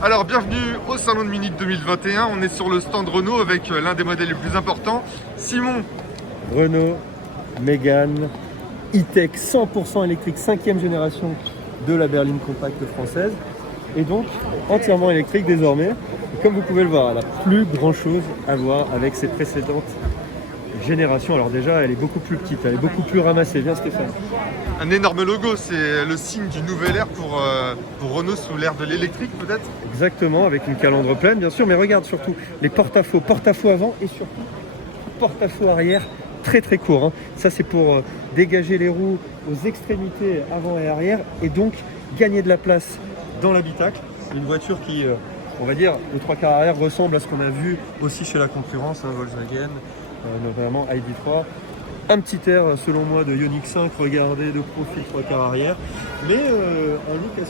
Alors bienvenue au Salon de Munich 2021, on est sur le stand Renault avec l'un des modèles les plus importants, Simon. Renault Mégane E-Tech 100% électrique 5e génération de la berline compacte française et donc entièrement électrique désormais. Et comme vous pouvez le voir, elle n'a plus grand chose à voir avec ses précédentes générations. Alors déjà elle est beaucoup plus petite, elle est beaucoup plus ramassée. Viens Stéphane. Un énorme logo, c'est le signe d'une nouvelle ère pour Renault sous l'ère de l'électrique peut-être. Exactement, avec une calandre pleine bien sûr, mais regarde surtout les porte-à-faux avant et surtout porte-à-faux arrière très très court. Hein. Ça c'est pour dégager les roues aux extrémités avant et arrière et donc gagner de la place dans l'habitacle. Une voiture qui, on va dire, le 3/4 arrière ressemble à ce qu'on a vu aussi chez la concurrence, hein, Volkswagen, notamment ID.3. Un petit air, selon moi, de Ioniq 5, regardez, de profil 3/4 arrière, mais un look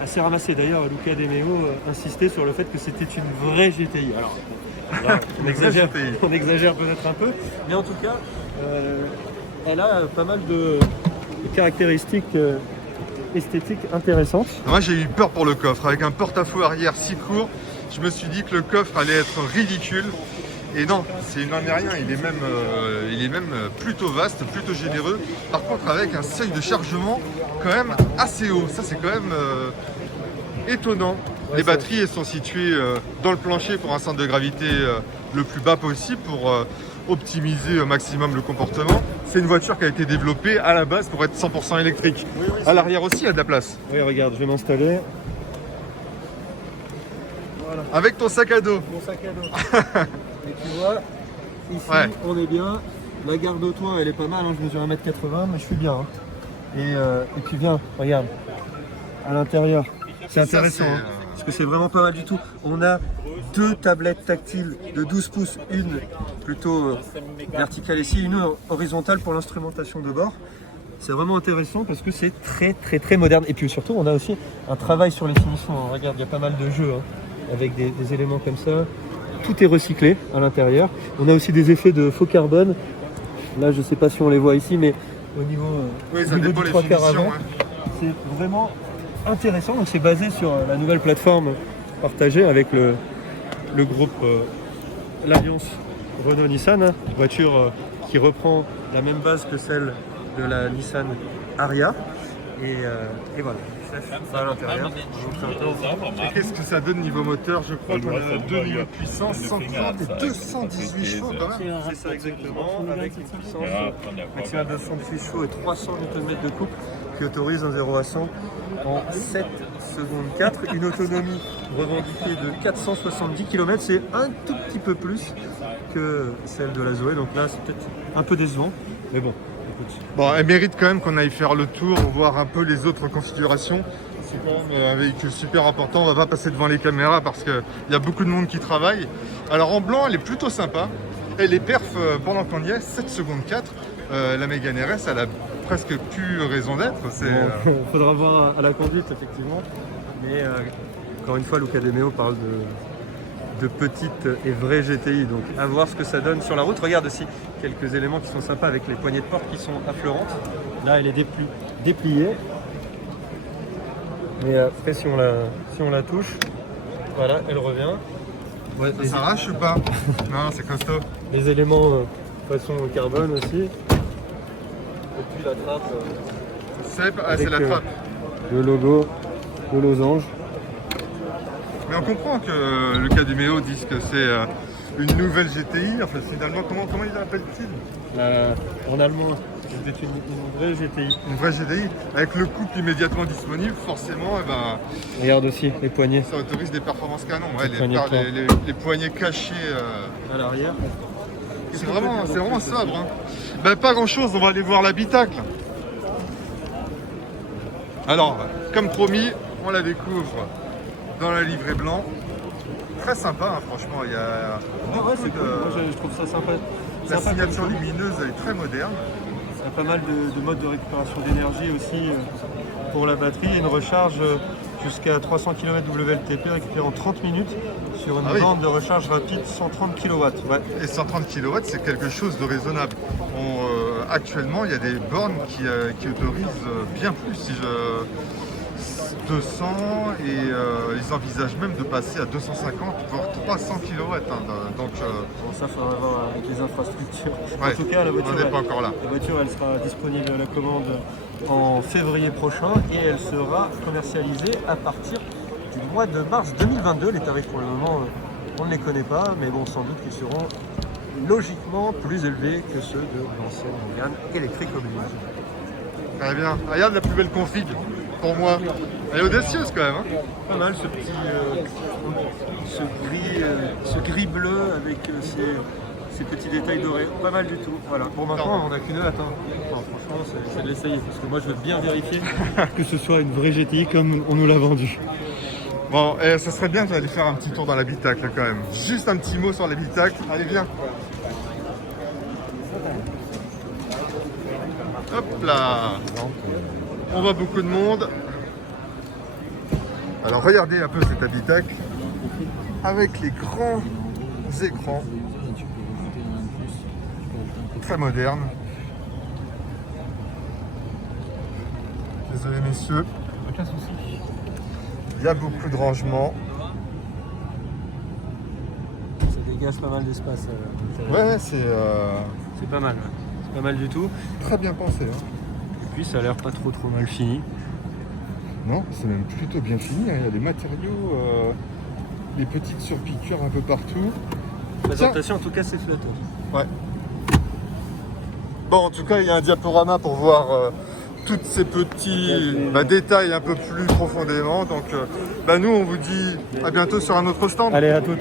assez ramassé. D'ailleurs, Luca De Meo insistait sur le fait que c'était une vraie GTI. Alors, là, on exagère peut-être un peu, mais en tout cas, elle a pas mal de caractéristiques esthétiques intéressantes. Moi j'ai eu peur pour le coffre, avec un porte-à-faux arrière si court, je me suis dit que le coffre allait être ridicule. Et non, il n'en est rien, il est même plutôt vaste, plutôt généreux. Par contre avec un seuil de chargement quand même assez haut, ça c'est quand même étonnant. Ouais, les batteries elles sont situées dans le plancher pour un centre de gravité le plus bas possible pour optimiser au maximum le comportement. C'est une voiture qui a été développée à la base pour être 100% électrique. Oui, à l'arrière aussi il y a de la place. Oui, regarde, je vais m'installer. Voilà. Avec ton sac à dos. Mon sac à dos. Et tu vois, ici on est bien. La garde au toit elle est pas mal, hein. Je mesure 1m80 mais je suis bien. Hein. Et puis viens, regarde, à l'intérieur. C'est intéressant, hein, parce que c'est vraiment pas mal du tout. On a deux tablettes tactiles de 12 pouces, une plutôt verticale ici, une horizontale pour l'instrumentation de bord. C'est vraiment intéressant parce que c'est très moderne. Et puis surtout on a aussi un travail sur les finitions. Hein. Regarde, il y a pas mal de jeux hein, avec des éléments comme ça. Tout est recyclé à l'intérieur. On a aussi des effets de faux carbone. Là, je ne sais pas si on les voit ici, mais au niveau du 3/4 avant, c'est vraiment intéressant. Donc, c'est basé sur la nouvelle plateforme partagée avec le groupe, l'Alliance Renault-Nissan, hein, voiture qui reprend la même base que celle de la Nissan Ariya. Et voilà. Ça à l'intérieur. Et qu'est-ce que ça donne niveau moteur? Je crois qu'on a 2 niveaux de puissance, 130 et 218 chevaux quand même. C'est ça exactement, avec une puissance maximale de 218 chevaux et 300 Nm de couple qui autorise un 0 à 100 en 7 secondes 4. Une autonomie revendiquée de 470 km, c'est un tout petit peu plus que celle de la Zoé, donc là c'est peut-être un peu décevant, mais bon. Bon, elle mérite quand même qu'on aille faire le tour, voir un peu les autres configurations. C'est quand même un véhicule super important, on va pas passer devant les caméras parce qu'il y a beaucoup de monde qui travaille. Alors en blanc, elle est plutôt sympa. Et les perfs, pendant qu'on y est, 7 secondes 4, la Mégane RS, elle a presque plus raison d'être. Bon, faudra voir à la conduite, effectivement. Mais encore une fois, Luca De Meo parle de petite et vraie GTI, donc à voir ce que ça donne sur la route. Regarde aussi quelques éléments qui sont sympas avec les poignées de porte qui sont affleurantes. Là elle est dépliée, mais après si on la touche, voilà, elle revient. Ouais, ça s'arrache ou pas? Non, c'est costaud. Les éléments façon carbone aussi. Et puis la trappe. C'est la trappe. Le logo, le losange. Mais on comprend que Luca De Meo dise que c'est une nouvelle GTI. Enfin, finalement, comment il l'appelle-t-il? En allemand, c'était une vraie GTI. Une vraie GTI, avec le couple immédiatement disponible, forcément, eh ben, regarde aussi les poignées. Ça autorise des performances canon. Ouais, les poignées cachées à l'arrière. C'est vraiment sobre. Hein. Ben, pas grand-chose, on va aller voir l'habitacle. Alors, comme promis, on la découvre dans la livrée blanc. Très sympa, hein, franchement. Il y a beaucoup je trouve ça sympa. La signature lumineuse, elle est très moderne. Il y a pas mal de modes de récupération d'énergie aussi pour la batterie. Et une recharge jusqu'à 300 km WLTP récupérée en 30 minutes sur une bande de recharge rapide 130 kW. Ouais. Et 130 kW, c'est quelque chose de raisonnable. Actuellement, il y a des bornes qui autorisent bien plus. 200 et ils envisagent même de passer à 250 voire 300 kW. Donc Bon, ça, il faudra voir avec les infrastructures. ouais, En tout cas, la voiture, on n'est pas encore là. la voiture, elle sera disponible à la commande en février prochain et elle sera commercialisée à partir du mois de mars 2022. Les tarifs, pour le moment, on ne les connaît pas, mais bon, sans doute qu'ils seront logiquement plus élevés que ceux de l'ancienne Mégane électrique oblige. Très bien. Regarde la plus belle config pour moi. Elle est audacieuse quand même. Hein. Pas mal ce petit ce gris bleu avec ces petits détails dorés. Pas mal du tout. Voilà. Pour maintenant, on n'a qu'une hâte. Hein. Enfin, franchement, c'est de l'essayer parce que moi, je veux bien vérifier que ce soit une vraie GTI comme on nous l'a vendu. Bon, ça serait bien d'aller faire un petit tour dans l'habitacle quand même. Juste un petit mot sur l'habitacle. Allez, viens. Hop là. On voit beaucoup de monde. Alors regardez un peu cet habitacle avec les grands écrans. Très moderne. Désolé messieurs. Aucun souci. Il y a beaucoup de rangements. Ça dégage pas mal d'espace. Ouais, C'est pas mal. Ouais. C'est pas mal du tout. très bien pensé. Hein. Et puis, ça a l'air pas trop mal fini. Non, c'est même plutôt bien fini. Hein. Il y a des matériaux, des petites surpiqûres un peu partout. La présentation, en tout cas, c'est flatteur. Ouais. Bon, en tout cas, il y a un diaporama pour voir tous ces petits détails un peu plus profondément. Donc, nous, on vous dit à bientôt sur un autre stand. Allez, à toutes.